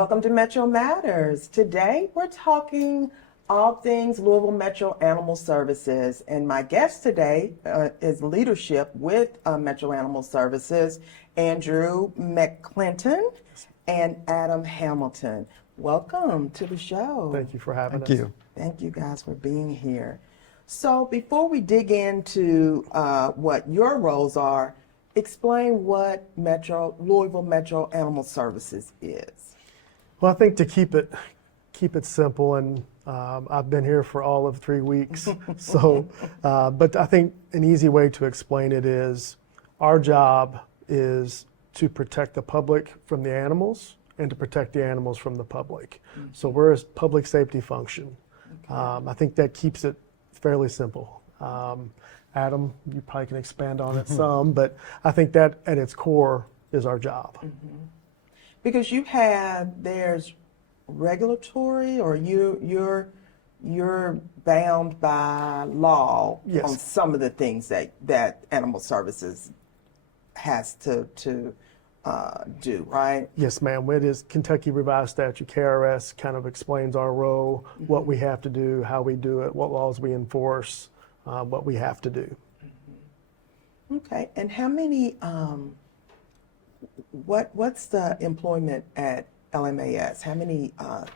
Welcome to Metro Matters. Today we're talking all things Louisville Metro Animal Services, and my guest today is leadership with Metro Animal Services, Andrew McClinton and Adam Hamilton. Welcome to the show. Thank you for having us. Thank you. Thank you guys for being here. So before we dig into what your roles are, explain what Louisville Metro Animal Services is. Well, I think to keep it simple, and I've been here for all of 3 weeks, so but I think an easy way to explain it is our job is to protect the public from the animals and to protect the animals from the public. Mm-hmm. So we're a public safety function. Okay. I think that keeps it fairly simple. Adam, you probably can expand on it some, but I think that at its core is our job. Mm-hmm. Because there's regulatory, or you're bound by law Yes. on some of the things that Animal Services has to do, right? Yes, ma'am. It is Kentucky Revised Statute, KRS, kind of explains our role, mm-hmm. what we have to do, how we do it, what laws we enforce, what we have to do. Mm-hmm. Okay, and how many, what's the employment at LMAS? How many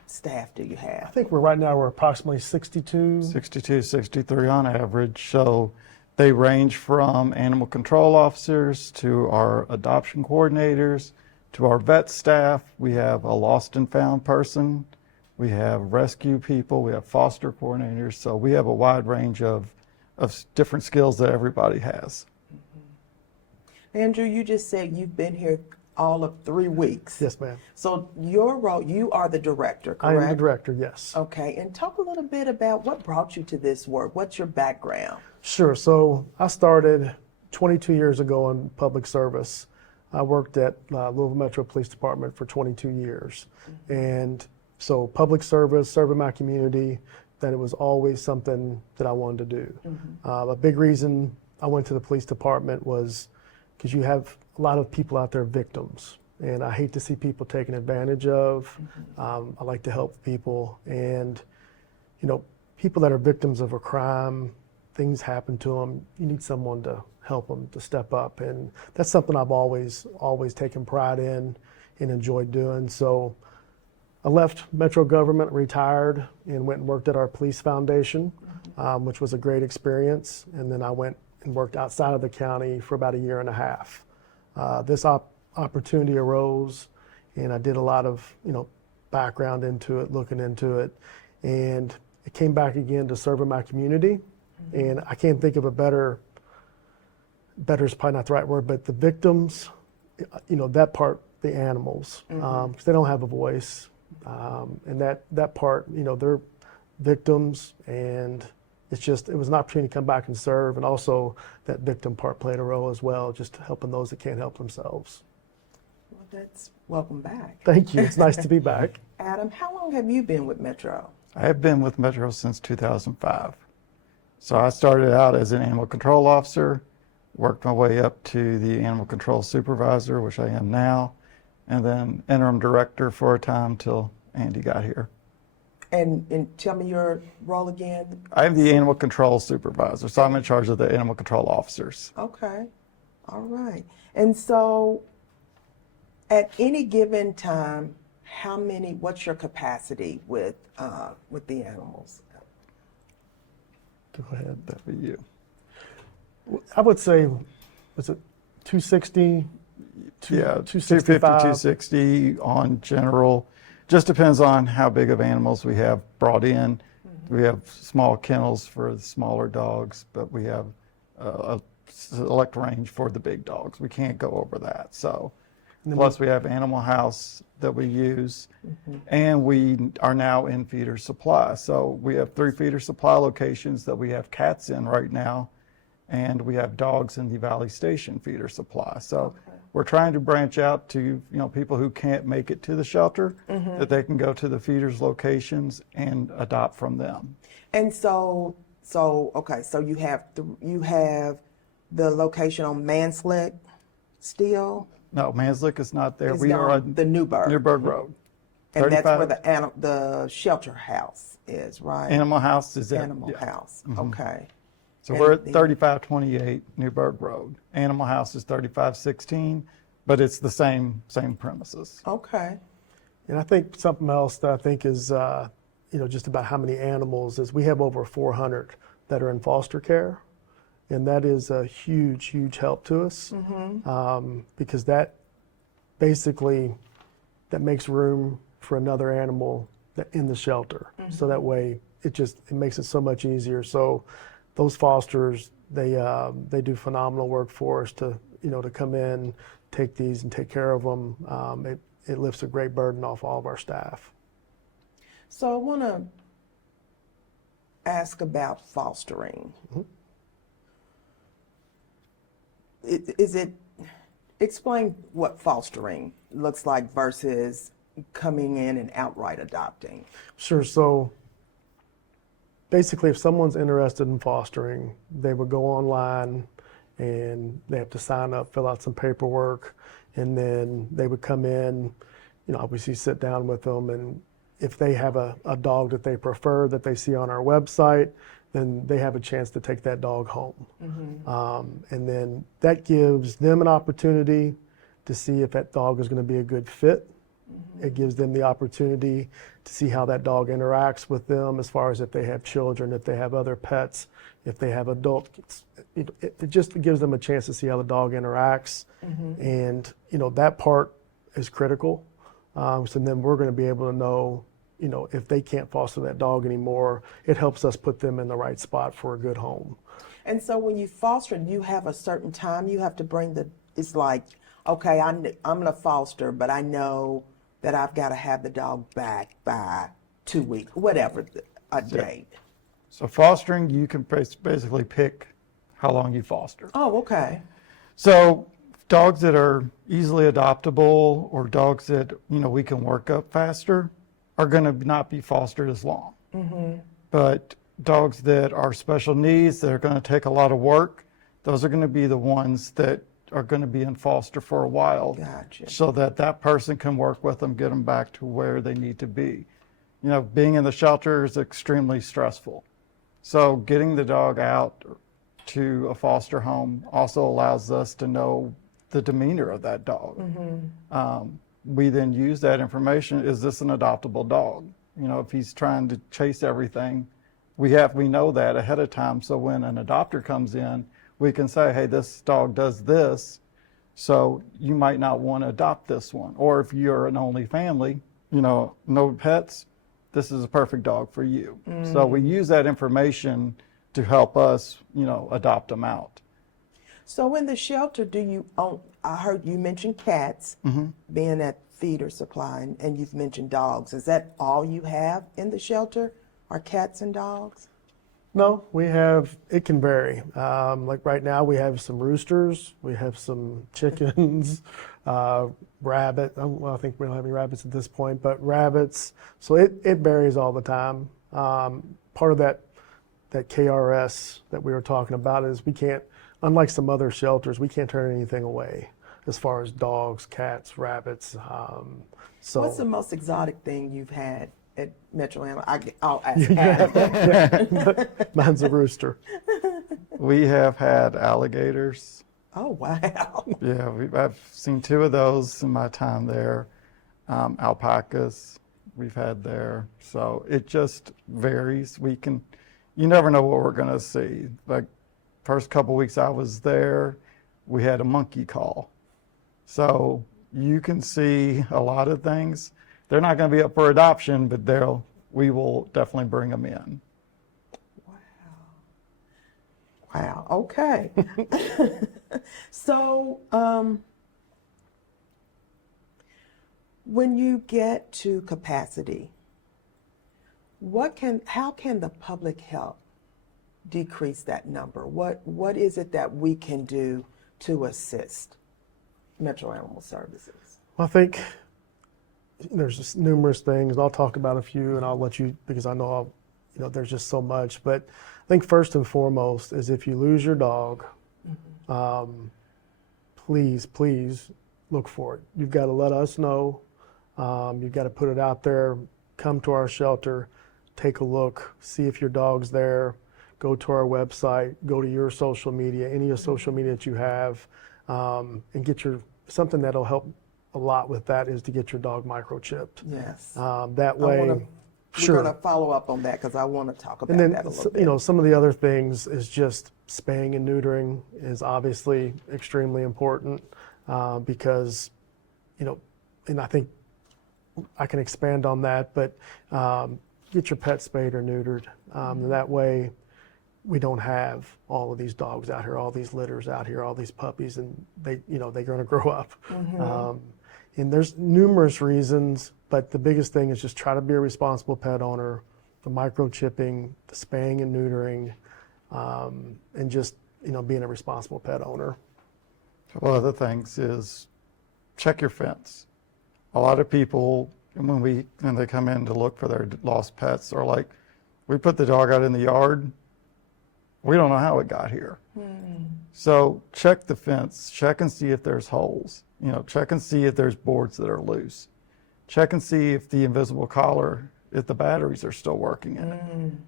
staff do you have? I think we're approximately 62. 62, 63 on average. So they range from animal control officers to our adoption coordinators to our vet staff. We have a lost and found person. We have rescue people. We have foster coordinators. So we have a wide range of different skills that everybody has. Mm-hmm. Andrew, you just said you've been here all of 3 weeks. Yes, ma'am. So your role, you are the director, correct? I am the director, yes. Okay, and talk a little bit about what brought you to this work. What's your background? Sure. So I started 22 years ago in public service. I worked at Louisville Metro Police Department for 22 years. Mm-hmm. And so public service, serving my community, that it was always something that I wanted to do. Mm-hmm. A big reason I went to the police department was because you have a lot of people out there victims, and I hate to see people taken advantage of. Mm-hmm. I like to help people, and people that are victims of a crime, things happen to them, you need someone to help them, to step up, and that's something I've always taken pride in and enjoyed doing. So I left Metro government, retired, and went and worked at our police foundation, mm-hmm. Which was a great experience, and then I went and worked outside of the county for about 1.5 years. This opportunity arose, and I did a lot of background into it, looking into it, and it came back again to serving my community. Mm-hmm. And I can't think of a better is probably not the right word, but the victims, that part, the animals, mm-hmm. 'Cause they don't have a voice, and that part, they're victims, and it was an opportunity to come back and serve, and also that victim part played a role as well, just helping those that can't help themselves. Well, welcome back. Thank you. It's nice to be back. Adam, how long have you been with Metro? I have been with Metro since 2005. So I started out as an animal control officer, worked my way up to the animal control supervisor, which I am now, and then interim director for a time till Andy got here. And tell me your role again. I'm the animal control supervisor, so I'm in charge of the animal control officers. Okay, all right. And so at any given time, what's your capacity with the animals? Go ahead. That'd be you. I would say, was it 260? Yeah, 265? 250, 260 on general. Just depends on how big of animals we have brought in. Mm-hmm. We have small kennels for the smaller dogs, but we have a select range for the big dogs. We can't go over that. So, plus we have Animal House that we use, mm-hmm. and we are now in feeder supply. So we have 3 feeder supply locations that we have cats in right now, and we have dogs in the Valley Station feeder supply. So. Okay. We're trying to branch out to people who can't make it to the shelter, mm-hmm. that they can go to the feeders locations and adopt from them. And so okay, so you have the location on Manslick still? No, Manslick is not there. It's we are on the Newburgh. Newburgh Road. And that's where 35. the shelter house is, right? Animal house is there. Animal Yeah. house. Okay. So And we're at the- 3528 Newburgh Road. Animal house is 3516, but it's the same premises. Okay. And I think something else that I think is, just about how many animals is we have over 400 that are in foster care. And that is a huge, huge help to us because that basically, that makes room for another animal in the shelter. So that way it makes it so much easier. So those fosters, they do phenomenal work for us to come in, take these and take care of them. It lifts a great burden off all of our staff. So I want to ask about fostering. Explain what fostering looks like versus coming in and outright adopting. Sure. So basically, if someone's interested in fostering, they would go online and they have to sign up, fill out some paperwork, and then they would come in, obviously sit down with them. And if they have a dog that they prefer that they see on our website, then they have a chance to take that dog home. And then that gives them an opportunity to see if that dog is going to be a good fit. It gives them the opportunity to see how that dog interacts with them as far as if they have children, if they have other pets, if they have adults. It just gives them a chance to see how the dog interacts. And, that part is critical. So then we're going to be able to know, if they can't foster that dog anymore, it helps us put them in the right spot for a good home. And so when you foster, you have a certain time you have to bring it's like, okay, I'm going to foster, but I know that I've got to have the dog back by 2 weeks, whatever, a date. So fostering, you can basically pick how long you foster. Oh, okay. So dogs that are easily adoptable or dogs that, we can work up faster are going to not be fostered as long. But dogs that are special needs, that are going to take a lot of work, those are going to be the ones that are going to be in foster for a while. Gotcha. So that person can work with them, get them back to where they need to be. Being in the shelter is extremely stressful. So getting the dog out to a foster home also allows us to know the demeanor of that dog. We then use that information. Is this an adoptable dog? If he's trying to chase everything, we know that ahead of time. So when an adopter comes in, we can say, hey, this dog does this, so you might not want to adopt this one. Or if you're an only family, no pets, this is a perfect dog for you. So we use that information to help us, adopt them out. So in the shelter, I heard you mention cats being at feeder supply, and you've mentioned dogs. Is that all you have in the shelter, are cats and dogs? No, it can vary. Like right now we have some roosters, we have some chickens, rabbit. Well, I think we don't have any rabbits at this point, but rabbits. So it varies all the time. Part of that KRS that we were talking about is we can't, unlike some other shelters, we can't turn anything away as far as dogs, cats, rabbits. So What's the most exotic thing you've had at Metro Animal? I'll ask Adam. Mine's a rooster. We have had alligators. Oh, wow. Yeah, I've seen 2 of those in my time there. Alpacas we've had there. So it just varies. You never know what we're going to see. Like first couple weeks I was there, we had a monkey call. So you can see a lot of things. They're not going to be up for adoption, but we will definitely bring them in. Wow. Okay. So, when you get to capacity, how can the public help decrease that number? What is it that we can do to assist Metro Animal Services? Well, I think there's just numerous things. I'll talk about a few, and I'll let you, because I know there's just so much. But I think first and foremost is if you lose your dog, please look for it. You've got to let us know. You've got to put it out there, come to our shelter, take a look, see if your dog's there, go to our website, go to your social media, any of your social media that you have, and get something that'll help a lot with that is to get your dog microchipped. Yes. That way, We're going to follow up on that because I want to talk about that a little bit. You know, some of the other things is just spaying and neutering is obviously extremely important because, you know, and I think I can expand on that, but get your pet spayed or neutered. That way we don't have all of these dogs out here, all these litters out here, all these puppies, and they're going to grow up. And there's numerous reasons, but the biggest thing is just try to be a responsible pet owner, the microchipping, the spaying and neutering, and just, being a responsible pet owner. One of the things is check your fence. A lot of people, when they come in to look for their lost pets, are like, we put the dog out in the yard. We don't know how it got here. So check the fence, check and see if there's holes. Check and see if there's boards that are loose. Check and see if the invisible collar, if the batteries are still working in it.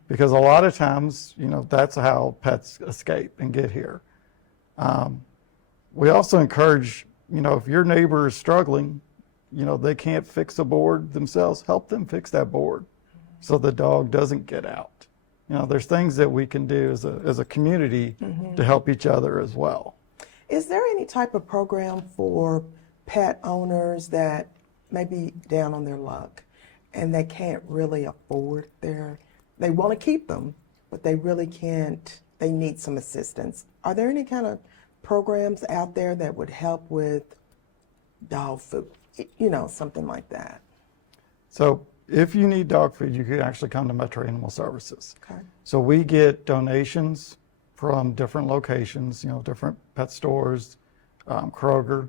Because a lot of times, that's how pets escape and get here. We also encourage, if your neighbor is struggling, they can't fix a board themselves, help them fix that board so the dog doesn't get out. There's things that we can do as a community to help each other as well. Is there any type of program for pet owners that may be down on their luck and they can't really afford they want to keep them, but they really can't, they need some assistance? Are there any kind of programs out there that would help with dog food, something like that? So if you need dog food, you can actually come to Metro Animal Services. Okay. So we get donations from different locations, different pet stores, Kroger,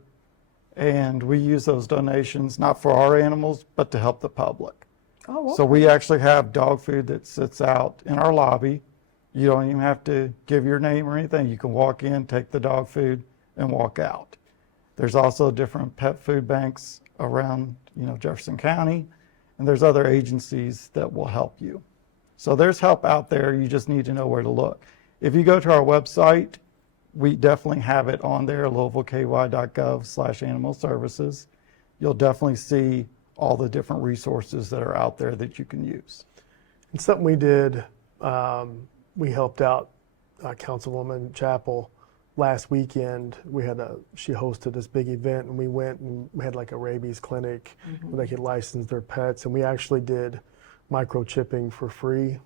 and we use those donations not for our animals, but to help the public. Oh, okay. So we actually have dog food that sits out in our lobby. You don't even have to give your name or anything. You can walk in, take the dog food, and walk out. There's also different pet food banks around, Jefferson County, and there's other agencies that will help you. So there's help out there. You just need to know where to look. If you go to our website, we definitely have it on there, louisvilleky.gov/animal services. You'll definitely see all the different resources that are out there that you can use. And something we did, we helped out Councilwoman Chapel last weekend. She hosted this big event, and we went and we had like a rabies clinic where they could license their pets, and we actually did microchipping for free,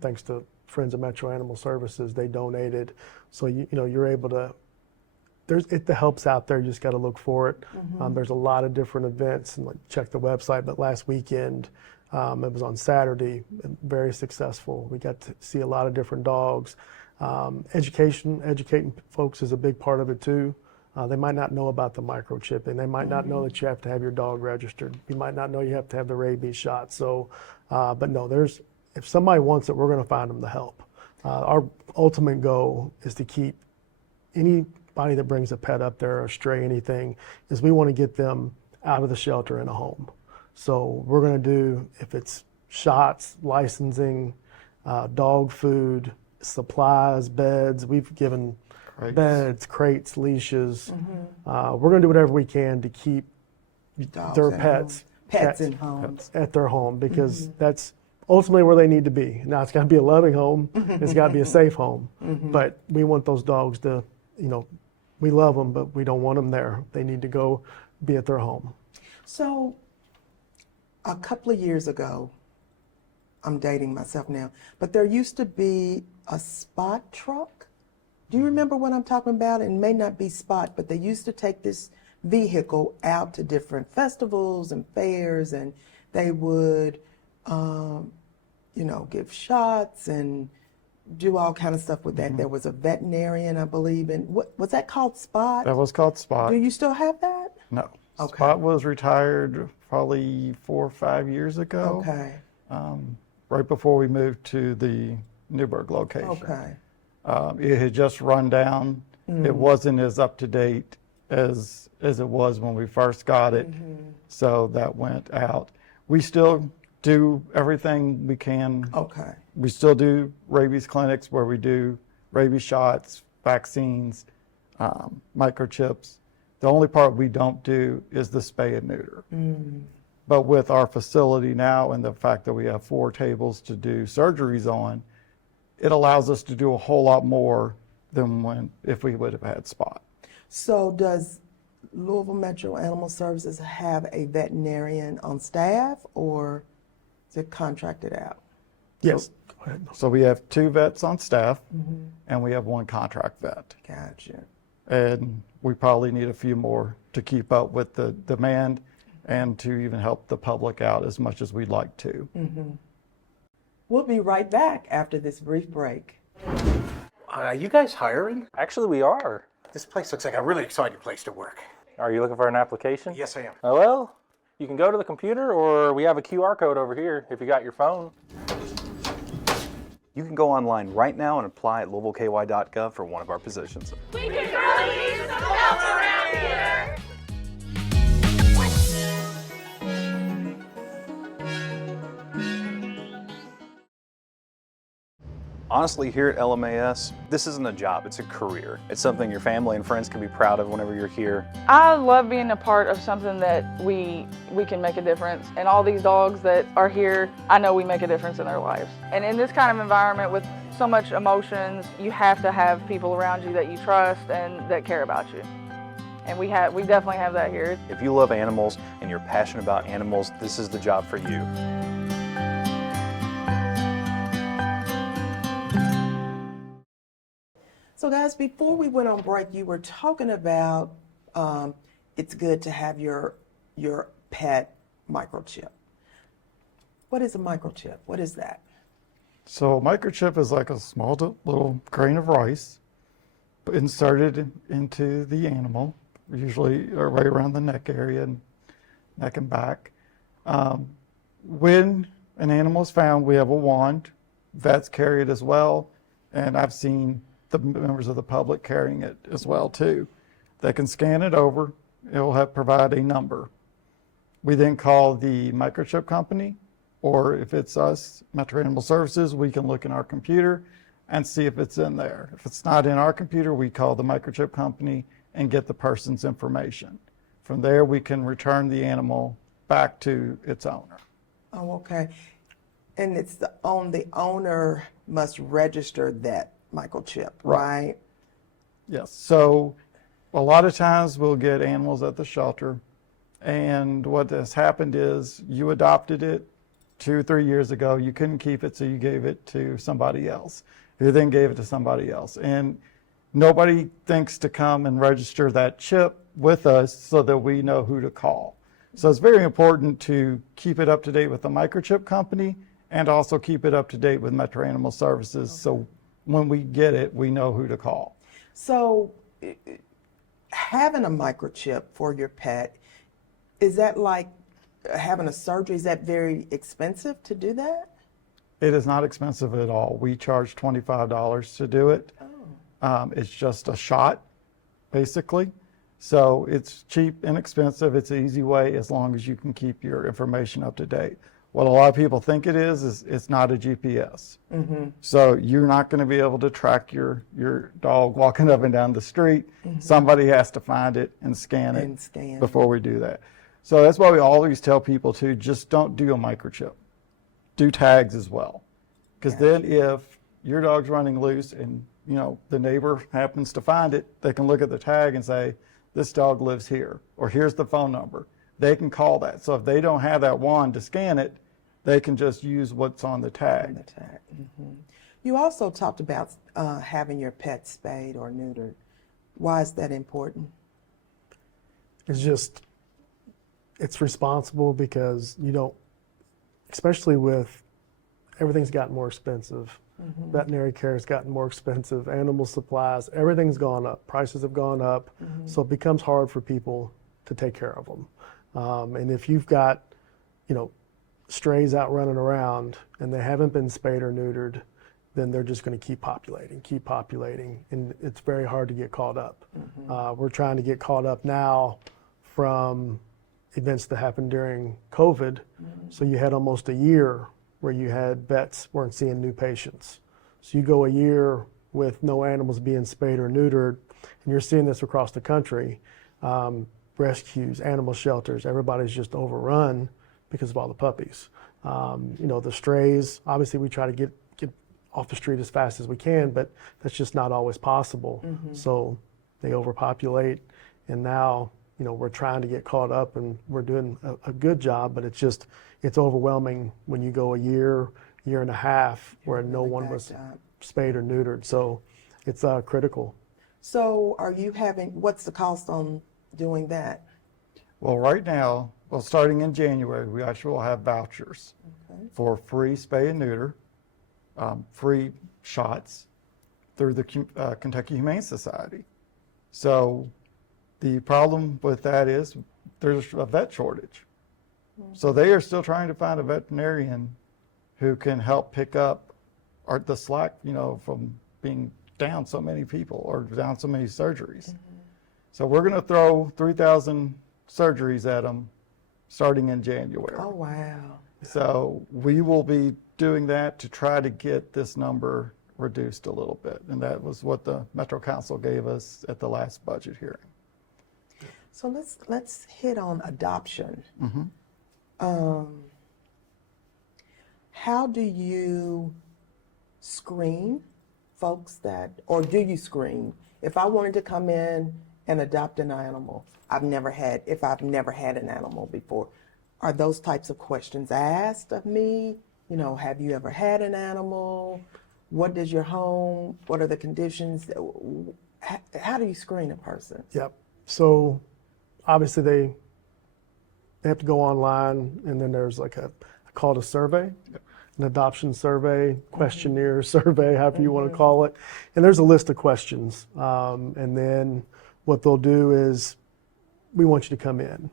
thanks to Friends of Metro Animal Services. They donated, so you're able to. The help's out there. You just got to look for it. There's a lot of different events, and check the website. But last weekend, it was on Saturday, very successful. We got to see a lot of different dogs. Educating folks is a big part of it too. They might not know about the microchipping. They might not know that you have to have your dog registered. You might not know you have to have the rabies shot. So, but no, if somebody wants it, we're going to find them to help. Our ultimate goal is to keep anybody that brings a pet up there, or stray, anything, is we want to get them out of the shelter in a home. So we're going to do, if it's shots, licensing, dog food, supplies, beds. We've given beds, crates, leashes. We're going to do whatever we can to keep Dogs their at pets in homes. at their home, because that's ultimately where they need to be. Now, it's got to be a loving home. It's got to be a safe home. But we want those dogs to, we love them, but we don't want them there. They need to go be at their home. So a couple of years ago, I'm dating myself now, but there used to be a spot truck. Do you remember what I'm talking about? It may not be spot, but they used to take this vehicle out to different festivals and fairs, and they would, give shots and do all kind of stuff with that. There was a veterinarian, I believe, and what was that called? Spot? That was called Spot. Do you still have that? No. Okay. Spot was retired probably 4 or 5 years ago. Okay. Right before we moved to the Newburgh location. Okay. It had just run down. It wasn't as up to date as it was when we first got it. So that went out. We still do everything we can. Okay. We still do rabies clinics where we do rabies shots, vaccines, microchips. The only part we don't do is the spay and neuter. But with our facility now and the fact that we have 4 tables to do surgeries on, it allows us to do a whole lot more than if we would have had spot. So does Louisville Metro Animal Services have a veterinarian on staff, or is it contracted out? Yes. Go ahead. So we have 2 vets on staff, and we have 1 contract vet. Gotcha. And we probably need a few more to keep up with the demand and to even help the public out as much as we'd like to. We'll be right back after this brief break. Are you guys hiring? Actually, we are. This place looks like a really exciting place to work. Are you looking for an application? Yes, I am. Oh, well, you can go to the computer, or we have a QR code over here if you got your phone. You can go online right now and apply at louisvilleky.gov for one of our positions. We could really use some help around here. Honestly, here at LMAS, this isn't a job, it's a career. It's something your family and friends can be proud of whenever you're here. I love being a part of something that we can make a difference. And all these dogs that are here, I know we make a difference in their lives. And in this kind of environment with so much emotions, you have to have people around you that you trust and that care about you. And we definitely have that here. If you love animals and you're passionate about animals, this is the job for you. So guys, before we went on break, you were talking about it's good to have your pet microchip. What is a microchip? What is that? So a microchip is like a small little grain of rice inserted into the animal, usually right around the neck area and neck and back. When an animal is found, we have a wand. Vets carry it as well, and I've seen the members of the public carrying it as well too. They can scan it over. It will provide a number. We then call the microchip company, or if it's us, Metro Animal Services, we can look in our computer and see if it's in there. If it's not in our computer, we call the microchip company and get the person's information. From there, we can return the animal back to its owner. Oh, okay. And it's the owner must register that microchip, right? Yes. So a lot of times we'll get animals at the shelter, and what has happened is you adopted it 2 or 3 years ago. You couldn't keep it, so you gave it to somebody else, who then gave it to somebody else. And nobody thinks to come and register that chip with us so that we know who to call. So it's very important to keep it up to date with the microchip company and also keep it up to date with Metro Animal Services. Okay. So when we get it, we know who to call. So having a microchip for your pet, is that like having a surgery? Is that very expensive to do that? It is not expensive at all. We charge $25 to do it. Oh. It's just a shot, basically. So it's cheap, inexpensive. It's an easy way as long as you can keep your information up to date. What a lot of people think it is it's not a GPS. Mm-hmm. So you're not going to be able to track your dog walking up and down the street. Mm-hmm. Somebody has to find it and scan it before we do that. So that's why we always tell people to just don't do a microchip. Do tags as well. Because then if your dog's running loose and the neighbor happens to find it, they can look at the tag and say, this dog lives here, or here's the phone number. They can call that. So if they don't have that wand to scan it, they can just use what's on the tag. Mm-hmm. You also talked about having your pet spayed or neutered. Why is that important? It's responsible because especially with everything's gotten more expensive. Mm-hmm. Veterinary care has gotten more expensive. Animal supplies, everything's gone up. Prices have gone up. Mm-hmm. So it becomes hard for people to take care of them. And if you've got, strays out running around and they haven't been spayed or neutered, then they're just going to keep populating, and it's very hard to get caught up. We're trying to get caught up now from events that happened during COVID. So you had almost a year where you had vets weren't seeing new patients. So you go a year with no animals being spayed or neutered, and you're seeing this across the country. Rescues, animal shelters, everybody's just overrun because of all the puppies. The strays, obviously we try to get off the street as fast as we can, but that's just not always possible. So they overpopulate, and now we're trying to get caught up, and we're doing a good job, but it's overwhelming when you go a year and a half where no one was spayed or neutered. So it's critical. So what's the cost on doing that? Well, right now, starting in January, we actually will have vouchers for free spay and neuter, free shots through the Kentucky Humane Society. So the problem with that is there's a vet shortage. So they are still trying to find a veterinarian who can help pick up the slack, from being down so many people or down so many surgeries. So we're going to throw 3,000 surgeries at them starting in January. Oh, wow. So we will be doing that to try to get this number reduced a little bit. And that was what the Metro Council gave us at the last budget hearing. So let's hit on adoption. How do you screen folks or do you screen? If I wanted to come in and adopt an animal, if I've never had an animal before, are those types of questions asked of me? Have you ever had an animal? What does your home, what are the conditions? How do you screen a person? Yep. So obviously they have to go online, and then there's I call it a survey, an adoption survey, questionnaire survey, however you want to call it. And there's a list of questions. And then what they'll do is, we want you to come in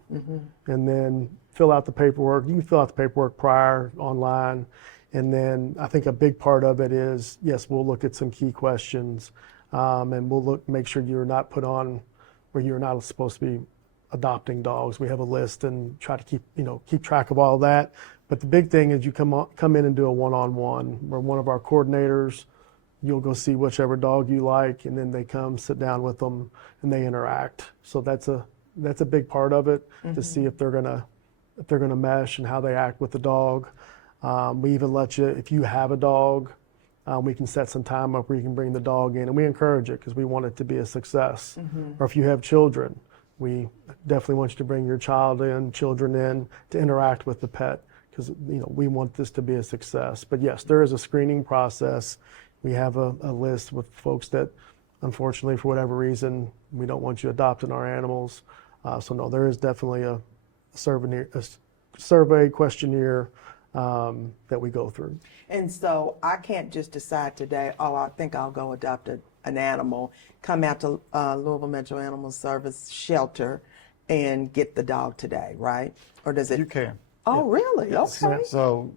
and then fill out the paperwork. You can fill out the paperwork prior online. And then I think a big part of it is, yes, we'll look at some key questions, and we'll make sure you're not put on where you're not supposed to be adopting dogs. We have a list and try to keep track of all that. But the big thing is you come in and do a one-on-one where one of our coordinators, you'll go see whichever dog you like, and then they come sit down with them and they interact. So that's a big part of it, to see if they're gonna mesh and how they act with the dog. We even let you, if you have a dog, we can set some time up where you can bring the dog in, and we encourage it because we want it to be a success. Or if you have children, we definitely want you to bring your children in to interact with the pet, because we want this to be a success. But yes, there is a screening process. We have a list with folks that, unfortunately, for whatever reason, we don't want you adopting our animals. So no, there is definitely a survey questionnaire that we go through. And so I can't just decide today, I think I'll go adopt an animal, come out to Louisville Metro Animal Service shelter and get the dog today, right? Or does it? You can. Oh, really? Yes. Okay. So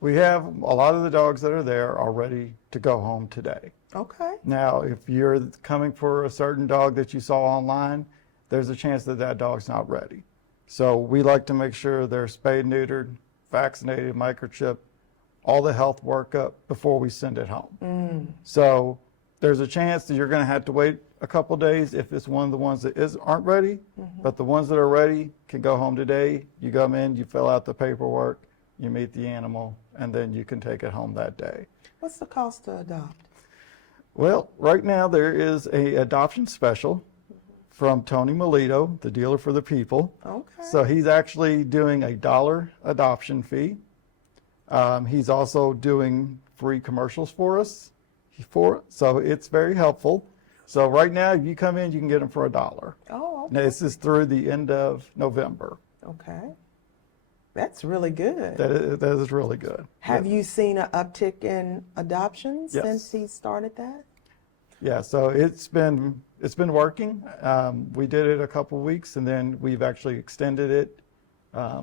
we have a lot of the dogs that are there are ready to go home today. Okay. Now, if you're coming for a certain dog that you saw online, there's a chance that that dog's not ready. So we like to make sure they're spayed, neutered, vaccinated, microchipped, all the health workup before we send it home. So there's a chance that you're going to have to wait a couple days if it's one of the ones that aren't ready, but the ones that are ready can go home today. You come in, you fill out the paperwork, you meet the animal, and then you can take it home that day. What's the cost to adopt? Well, right now there is a adoption special from Tony Melito, the dealer for the people. Okay. So he's actually doing $1 adoption fee. He's also doing free commercials for us. So it's very helpful. So right now, if you come in, you can get them for $1. Oh, okay. Now, this is through the end of November. Okay. That's really good. That is really good. Have you seen an uptick in adoptions Yes. since he started that? Yeah, so it's been working. We did it a couple weeks, and then we've actually extended it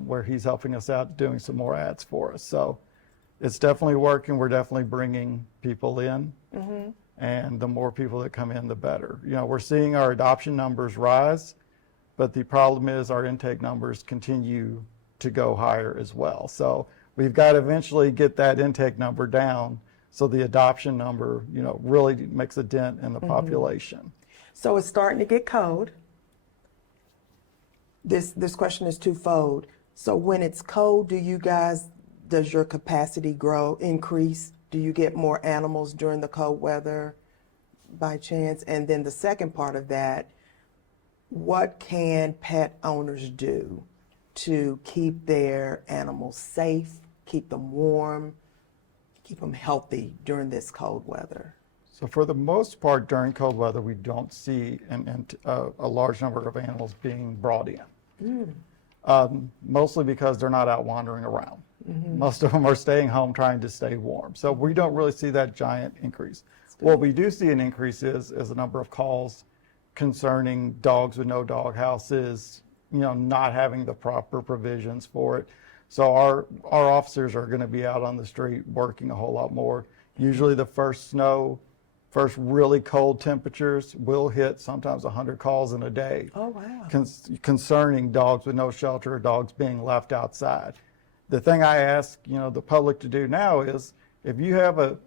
where he's helping us out doing some more ads for us. So it's definitely working. We're definitely bringing people in. And the more people that come in, the better. You know, we're seeing our adoption numbers rise, but the problem is our intake numbers continue to go higher as well. So we've got to eventually get that intake number down so the adoption number, you know, really makes a dent in the population. So it's starting to get cold. This question is twofold. So when it's cold, does your capacity increase? Do you get more animals during the cold weather by chance? And then the second part of that, what can pet owners do to keep their animals safe, keep them warm, keep them healthy during this cold weather? So for the most part, during cold weather, we don't see a large number of animals being brought in. Mostly because they're not out wandering around. Most of them are staying home trying to stay warm. So we don't really see that giant increase. What we do see an increase is the number of calls concerning dogs with no dog houses, you know, not having the proper provisions for it. So our officers are going to be out on the street working a whole lot more. Usually the first really cold temperatures will hit sometimes 100 calls in a day. Oh, wow. Concerning dogs with no shelter or dogs being left outside. The thing I ask, you know, the public to do now is if you have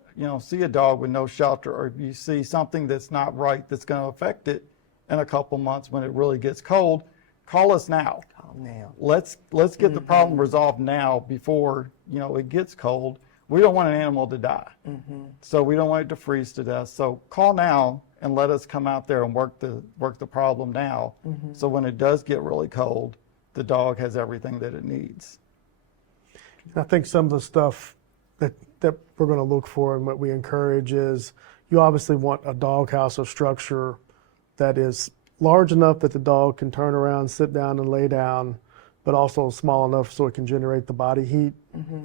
see a dog with no shelter, or if you see something that's not right that's going to affect it in a couple months when it really gets cold, call us now. Call now. Let's get the problem resolved now before, you know, it gets cold. We don't want an animal to die. So we don't want it to freeze to death. So call now and let us come out there and work the problem now. So when it does get really cold, the dog has everything that it needs. I think some of the stuff that we're going to look for and what we encourage is you obviously want a doghouse or structure that is large enough that the dog can turn around, sit down and lay down, but also small enough so it can generate the body heat.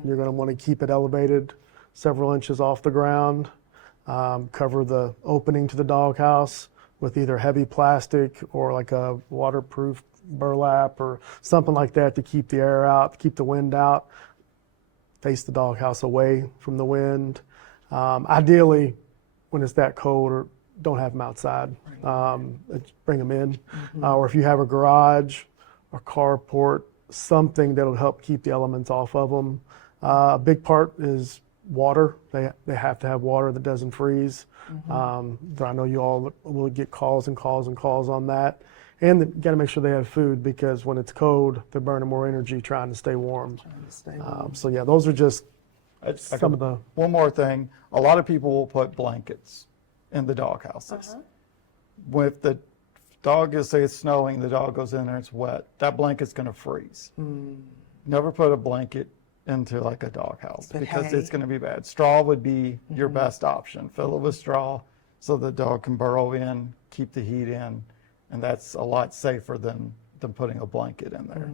You're going to want to keep it elevated several inches off the ground, cover the opening to the doghouse with either heavy plastic or like a waterproof burlap or something like that to keep the air out, to keep the wind out. Face the doghouse away from the wind. Ideally, when it's that cold, or don't have them outside. Bring them in. Or if you have a garage or carport, something that'll help keep the elements off of them. A big part is water. They have to have water that doesn't freeze. I know you all will get calls and calls and calls on that. And you got to make sure they have food, because when it's cold, they're burning more energy trying to stay warm. So yeah, those are just some of the... One more thing, a lot of people will put blankets in the dog houses. If the dog is, say it's snowing, the dog goes in there, it's wet, that blanket's going to freeze. Never put a blanket into like a dog house, because it's going to be bad. Straw would be your best option. Fill it with straw so the dog can burrow in, keep the heat in, and that's a lot safer than putting a blanket in there.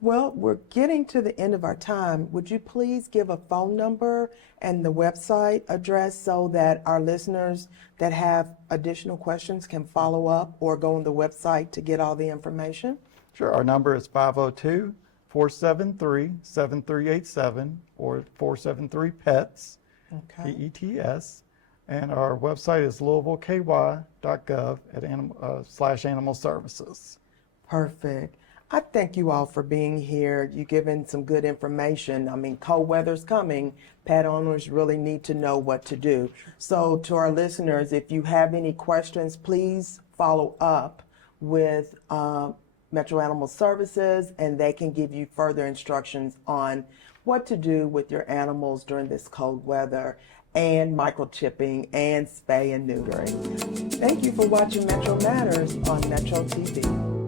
Well, we're getting to the end of our time. Would you please give a phone number and the website address so that our listeners that have additional questions can follow up or go on the website to get all the information? Sure. Our number is 502-473-7387 or 473-PETS, P-E-T-S. And our website is louisvilleky.gov at /animal services. Perfect. I thank you all for being here. You've given some good information. I mean, cold weather's coming. Pet owners really need to know what to do. So to our listeners, if you have any questions, please follow up with Metro Animal Services, and they can give you further instructions on what to do with your animals during this cold weather, and microchipping and spay and neutering. Thank you for watching Metro Matters on Metro TV.